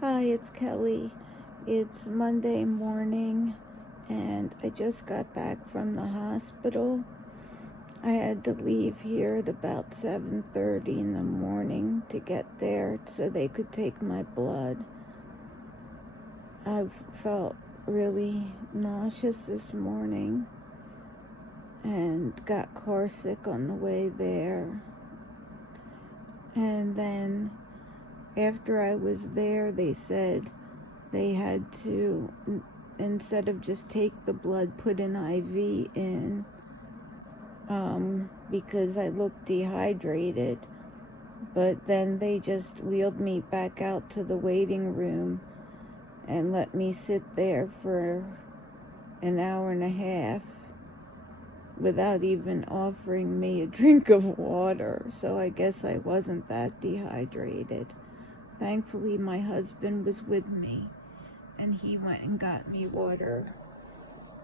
Hi, it's Kelly. It's Monday morning and I just got back from the hospital. I had to leave here at about 7:30 in the morning to get there so they could take my blood. I've felt really nauseous this morning and got car sick on the way there. And then after I was there, they said they had to, instead of just take the blood, put an IV in, because I looked dehydrated. But then they just wheeled me back out to the waiting room and let me sit there for an hour and a half without even offering me a drink of water. So I guess I wasn't that dehydrated. Thankfully, my husband was with me and he went and got me water.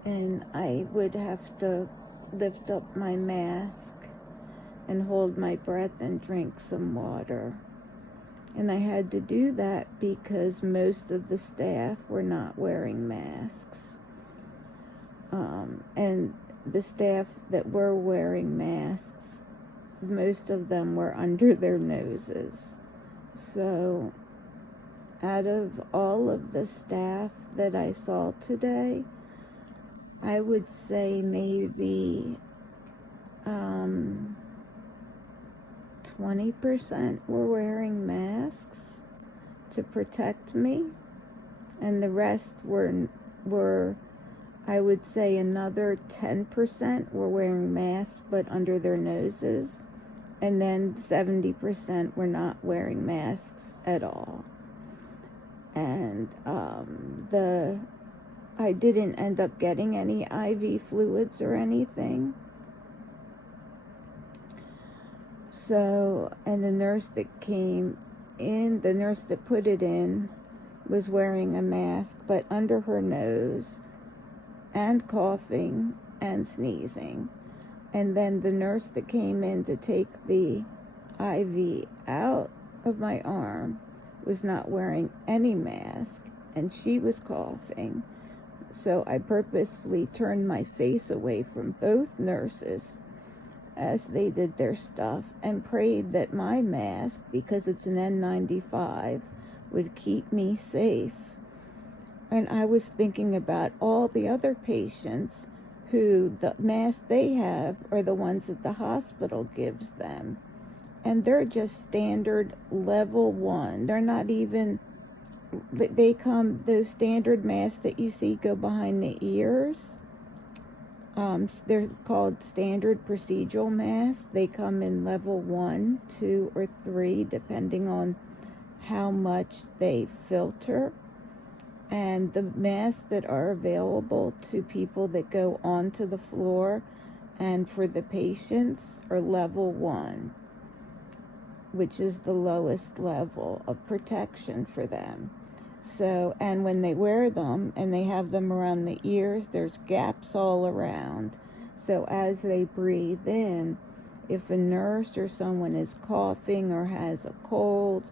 And I would have to lift up my mask and hold my breath and drink some water. And I had to do that because most of the staff were not wearing masks. And the staff that were wearing masks, most of them were under their noses. So out of all of the staff that I saw today, I would say maybe 20% were wearing masks to protect me, and the rest were I would say another 10% were wearing masks but under their noses, and then 70% were not wearing masks at all. And I didn't end up getting any IV fluids or anything. So, and the nurse that came in, the nurse that put it in, was wearing a mask, but under her nose, and coughing and sneezing. And then the nurse that came in to take the IV out of my arm was not wearing any mask, and she was coughing. So I purposefully turned my face away from both nurses as they did their stuff and prayed that my mask, because it's an N95, would keep me safe. And I was thinking about all the other patients who the masks they have are the ones that the hospital gives them. And they're just standard level 1. They're not even, those standard masks that you see go behind the ears. They're called standard procedural masks. They come in level 1, 2, or 3, depending on how much they filter. And the masks that are available to people that go onto the floor and for the patients are level 1, which is the lowest level of protection for them. So, and when they wear them and they have them around the ears, there's gaps all around. So as they breathe in, if a nurse or someone is coughing or has a cold,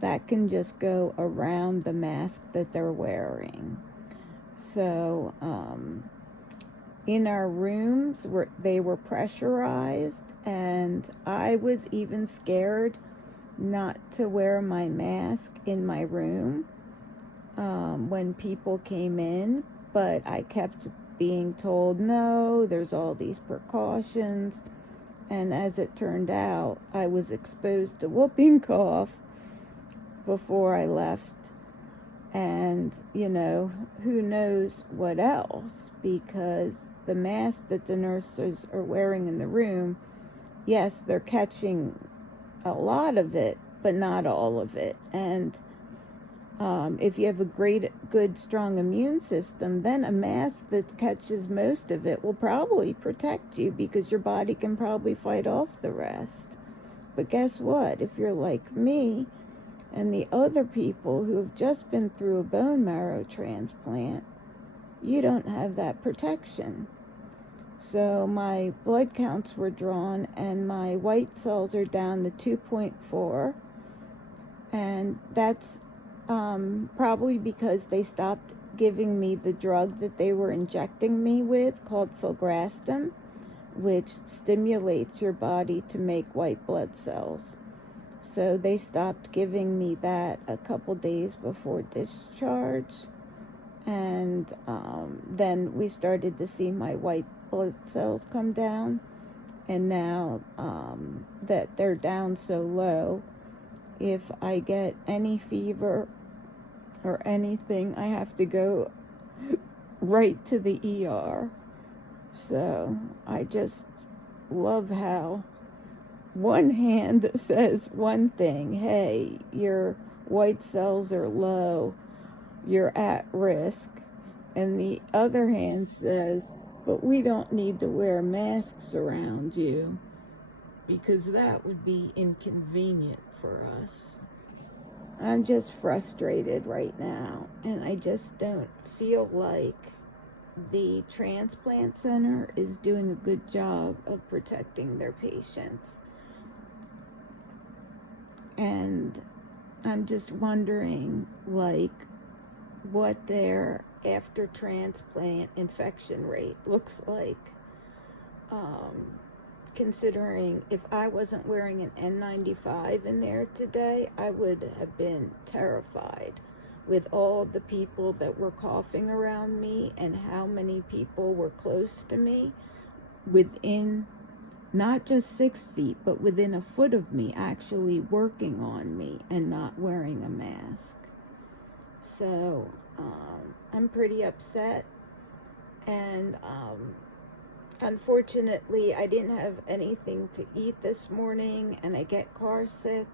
that can just go around the mask that they're wearing. So in our rooms, they were pressurized, and I was even scared not to wear my mask in my room when people came in, but I kept being told, no, there's all these precautions. And as it turned out, I was exposed to whooping cough before I left, and who knows what else, because the mask that the nurses are wearing in the room, yes, they're catching a lot of it, but not all of it. And if you have a good, strong immune system, then a mask that catches most of it will probably protect you, because your body can probably fight off the rest. But guess what? If you're like me and the other people who have just been through a bone marrow transplant, you don't have that protection. So my blood counts were drawn, and my white cells are down to 2.4, and that's Probably because they stopped giving me the drug that they were injecting me with called filgrastim, which stimulates your body to make white blood cells. So they stopped giving me that a couple days before discharge, and then we started to see my white blood cells come down, and now that they're down so low, if I get any fever or anything, I have to go right to the ER. So I just love how one hand says one thing, hey, your white cells are low, you're at risk, and the other hand says, but we don't need to wear masks around you because that would be inconvenient for us. I'm just frustrated right now, and I just don't feel like the transplant center is doing a good job of protecting their patients. And I'm just wondering, like, what their after transplant infection rate looks like. Considering if I wasn't wearing an N95 in there today, I would have been terrified with all the people that were coughing around me and how many people were close to me within not just 6 feet, but within a foot of me, actually working on me and not wearing a mask. So I'm pretty upset, and unfortunately I didn't have anything to eat this morning, and I get car sick,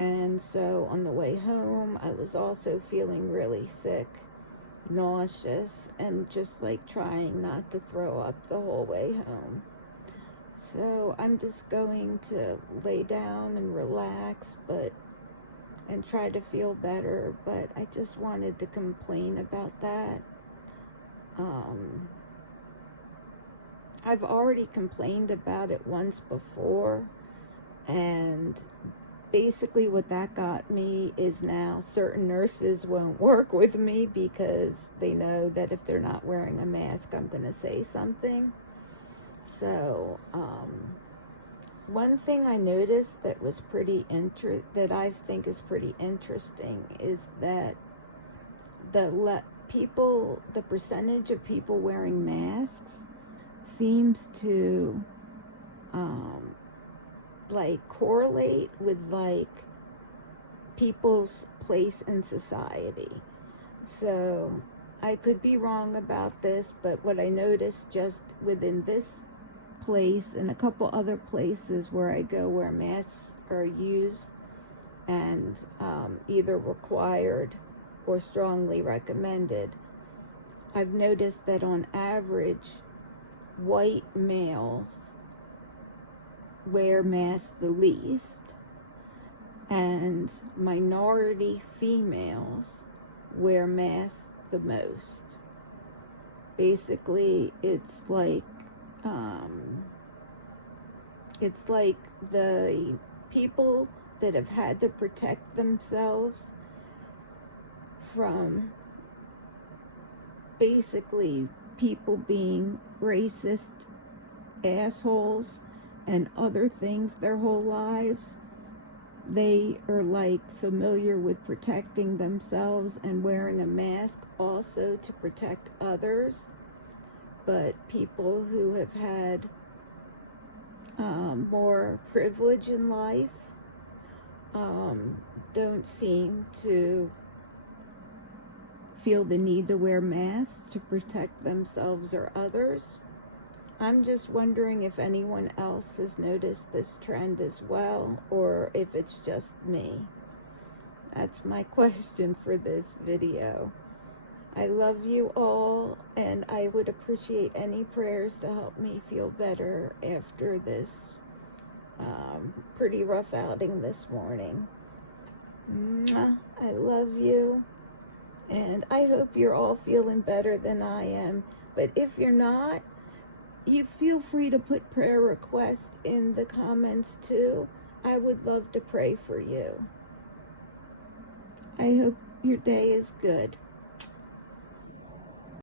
and so on the way home I was also feeling really sick, nauseous, and just like trying not to throw up the whole way home. So I'm just going to lay down and relax, and try to feel better, but I just wanted to complain about that. I've already complained about it once before, and basically what that got me is now certain nurses won't work with me because they know that if they're not wearing a mask, I'm going to say something. So, one thing I noticed that was that I think is pretty interesting is that the percentage of people wearing masks seems to correlate with people's place in society. So I could be wrong about this, but what I noticed just within this place and a couple other places where I go where masks are used and either required or strongly recommended, I've noticed that on average, white males wear masks the least, and minority females wear masks the most. Basically, it's like the people that have had to protect themselves from basically people being racist assholes and other things their whole lives, they are familiar with protecting themselves and wearing a mask also to protect others. But people who have had more privilege in life don't seem to feel the need to wear masks to protect themselves or others. I'm just wondering if anyone else has noticed this trend as well, or if it's just me. That's my question for this video. I love you all, and I would appreciate any prayers to help me feel better after this pretty rough outing this morning. Mwah. I love you, and I hope you're all feeling better than I am. But if you're not, you feel free to put prayer requests in the comments too. I would love to pray for you. I hope your day is good.